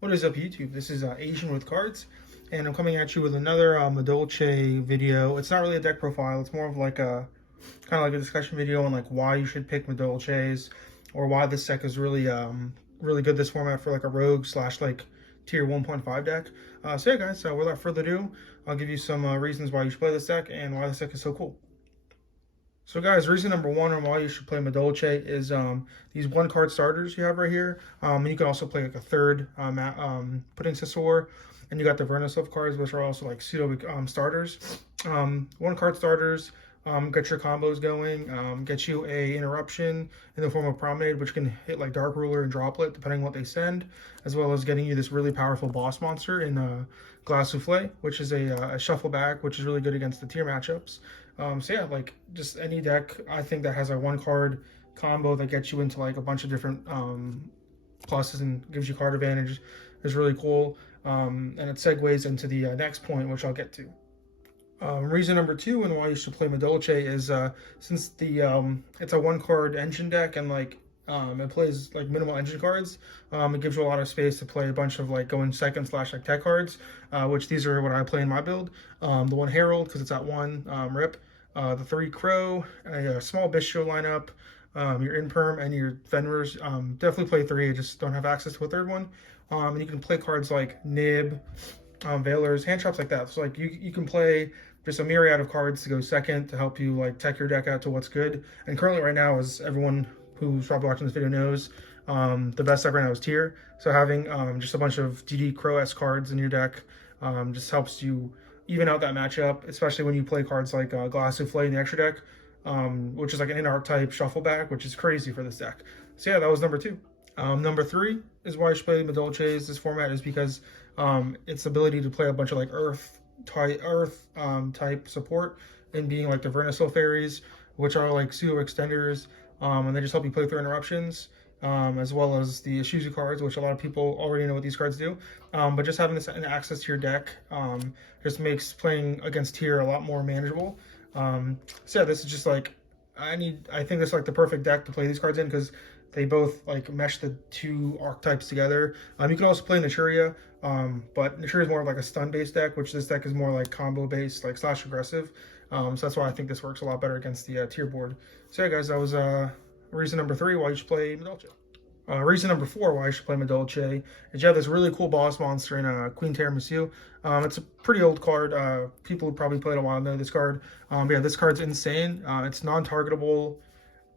What is up, YouTube? This is Asian with Cards, and I'm coming at you with another Madolche video. It's not really a deck profile. It's more of like a kind of like a discussion video on like why you should pick Madolches, or why this deck is really good this format for like a rogue slash like tier 1.5 deck. So yeah, guys. Without further ado, I'll give you some reasons why you should play this deck and why this deck is so cool. So guys, reason number one on why you should play Madolche is these one card starters you have right here. And you can also play like a third Pudding Sisor, and you got the Vernislov cards, which are also like pseudo starters. One card starters get your combos going, get you a interruption in the form of Promenade, which can hit like Dark Ruler and Droplet depending on what they send, as well as getting you this really powerful boss monster in Glass Souffle, which is a shuffle back, which is really good against the tier matchups. So yeah, like just any deck I think that has a one card combo that gets you into like a bunch of different pluses and gives you card advantage is really cool. And it segues into the next point, which I'll get to. Reason number two and why you should play Madolche is since it's a one card engine deck, and like it plays like minimal engine cards. It gives you a lot of space to play a bunch of like going second slash like tech cards, which these are what I play in my build. The one Herald because it's at one rip, the three Crow, a small Bistro lineup, your Imperm and your Fenrir's. Definitely play three. I just don't have access to a third one. And you can play cards like Nib, Veilers, hand traps like that. So like you can play just a myriad of cards to go second to help you like tech your deck out to what's good. And currently right now, as everyone who's probably watching this video knows, the best deck right now is tier. So having just a bunch of DD Crow-esque cards in your deck just helps you even out that matchup, especially when you play cards like Glass Souffle in the extra deck, which is like an in-archetype shuffle back, which is crazy for this deck. So yeah, that was number two. Number three is why you should play Madolche's this format is because its ability to play a bunch of like earth type support, and being like the Vernislov fairies, which are like pseudo extenders, and they just help you play through interruptions, as well as the Shuzu cards, which a lot of people already know what these cards do. But just having this in access to your deck just makes playing against tier a lot more manageable. So yeah, this is just like I think this is like the perfect deck to play these cards in because they both like mesh the two archetypes together. You can also play Naturia, but Naturia is more of like a stun-based deck, which this deck is more like combo-based, like slash aggressive. So that's why I think this works a lot better against the tier board. So yeah, guys, that was reason number three why you should play Madolche. Reason number four why you should play Madolche is you have this really cool boss monster in Queen Tiramisu. It's a pretty old card. People who probably played a while know this card. But yeah, this card's insane. It's non-targetable,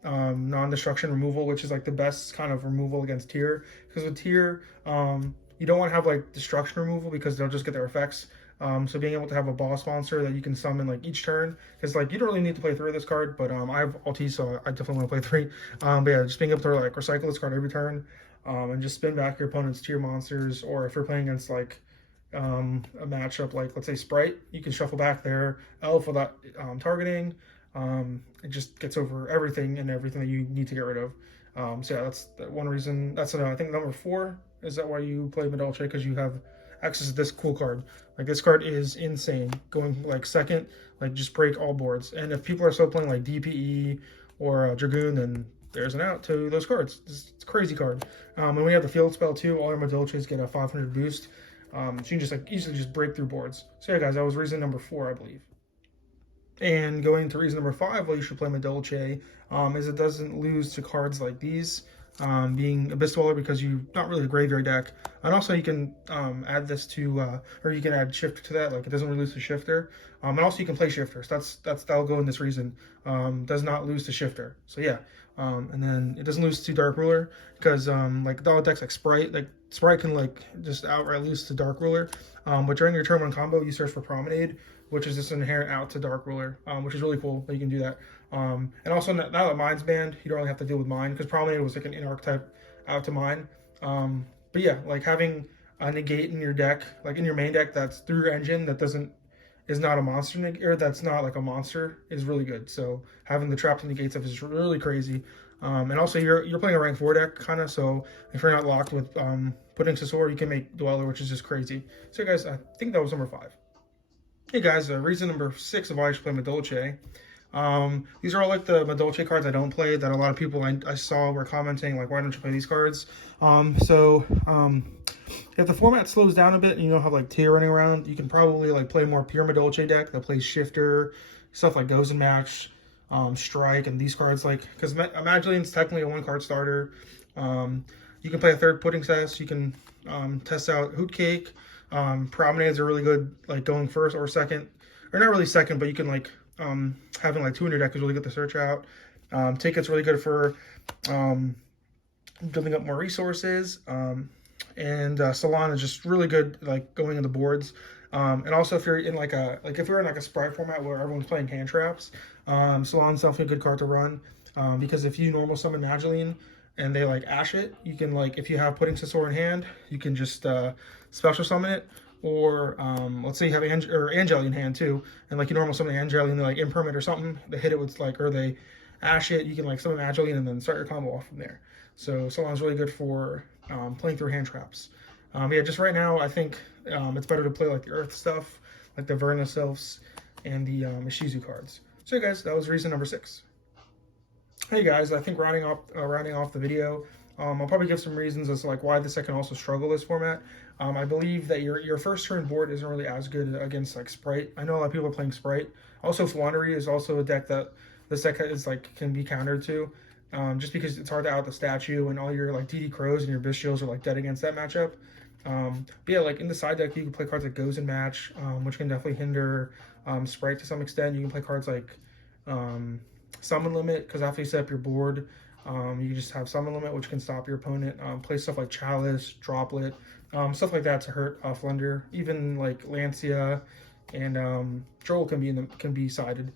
non-destruction removal, which is like the best kind of removal against tier, because with tier you don't want to have like destruction removal because they'll just get their effects. So being able to have a boss monster that you can summon like each turn, because like you don't really need to play three of this card, but I have ulti, so I definitely want to play three. But yeah, just being able to like recycle this card every turn, and just spin back your opponent's tier monsters, or if you're playing against like a matchup like let's say Sprite, you can shuffle back their elf without targeting. It just gets over everything and everything that you need to get rid of. So yeah, that's one reason. That's I think number four is that why you play Madolche, because you have access to this cool card. Like this card is insane, going like second, like just break all boards. And if people are still playing like DPE or Dragoon, then there's an out to those cards. It's a crazy card. And we have the field spell too. All your Madolches get a 500 boost. So you can just like easily just break through boards. So yeah, guys, that was reason number four, I believe. And going to reason number five why you should play Madolche is it doesn't lose to cards like these, being Abyss Dweller, because you're not really a graveyard deck. And also you can add this to, or you can add Shifter to that, like it doesn't really lose to Shifter. And also you can play Shifter, so that'll go in this reason. Does not lose to Shifter, so yeah. And then it doesn't lose to Dark Ruler, because like dollar decks like Sprite can like just outright lose to Dark Ruler. But during your turn one combo, you search for Promenade, which is just an inherent out to Dark Ruler, which is really cool that you can do that. And also now that Mine's banned, you don't really have to deal with Mine, because Promenade was like an in-archetype out to Mine. But yeah, like having a negate in your deck, like in your main deck, that's through your engine, that is not a monster or that's not like a monster, is really good. So having the trap to negate stuff is really crazy. And also you're playing a rank 4 deck kind of, so if you're not locked with Pudding Sisor, you can make Dweller, which is just crazy. So guys, I think that was number five. Hey guys, reason number six of why I should play Madolche. These are all like the Madolche cards I don't play that a lot of people I saw were commenting like, why don't you play these cards? if the format slows down a bit and you don't have like tier running around, you can probably like play more pure Madolche deck that plays Shifter, stuff like Goes and Match, Strike, and these cards like, because Magdalene's technically a 1-card starter. You can play a third Pudding Cess. You can test out Hoot Cake. Promenades are really good, like going first or second, or not really second, but you can like having like 2 in your deck is really good to search out. Ticket's really good for building up more resources. And Salon is just really good, like going in the boards. And also if you're in like if you're in like a Sprite format where everyone's playing hand traps, Salon's definitely a good card to run. Because if you normal summon Mageline and they like ash it, you can like, if you have Pudding Cessor in hand, you can just special summon it. Or let's say you have Angeli in hand too, and like you normal summon Angeli and they like impermanent or something, they hit it with like, or they ash it, you can like summon Mageline and then start your combo off from there. So Salon's really good for playing through hand traps. Yeah, just right now, I think it's better to play like the Earth stuff, like the Verna Sylphs and the Ishizu cards. So guys, that was reason number 6. Hey guys, I think rounding off the video, I'll probably give some reasons as to like why this deck can also struggle this format. I believe that your first turn board isn't really as good against like Sprite. I know a lot of people are playing Sprite. Also, Flannery is also a deck that this deck is like can be countered to. Just because it's hard to out the statue and all your like DD Crows and your Bestials are like dead against that matchup. But yeah, like in the side deck, you can play cards like Goes and Match, which can definitely hinder Sprite to some extent. You can play cards like Summon Limit, because after you set up your board, you can just have Summon Limit, which can stop your opponent. Play stuff like Chalice, Droplet, stuff like that to hurt Flunder. Even like Lancia and Joel can be sided.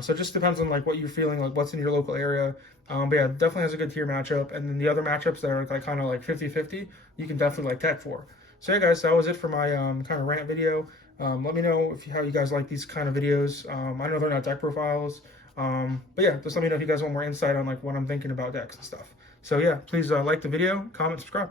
So it just depends on like what you're feeling, like what's in your local area. But yeah, definitely has a good tier matchup. And then the other matchups that are like kind of like 50-50, you can definitely like tech for. So yeah, guys, that was it for my kind of rant video. Let me know how you guys like these kind of videos. I know they're not deck profiles. But yeah, just let me know if you guys want more insight on like what I'm thinking about decks and stuff. So yeah, please like the video, comment, subscribe.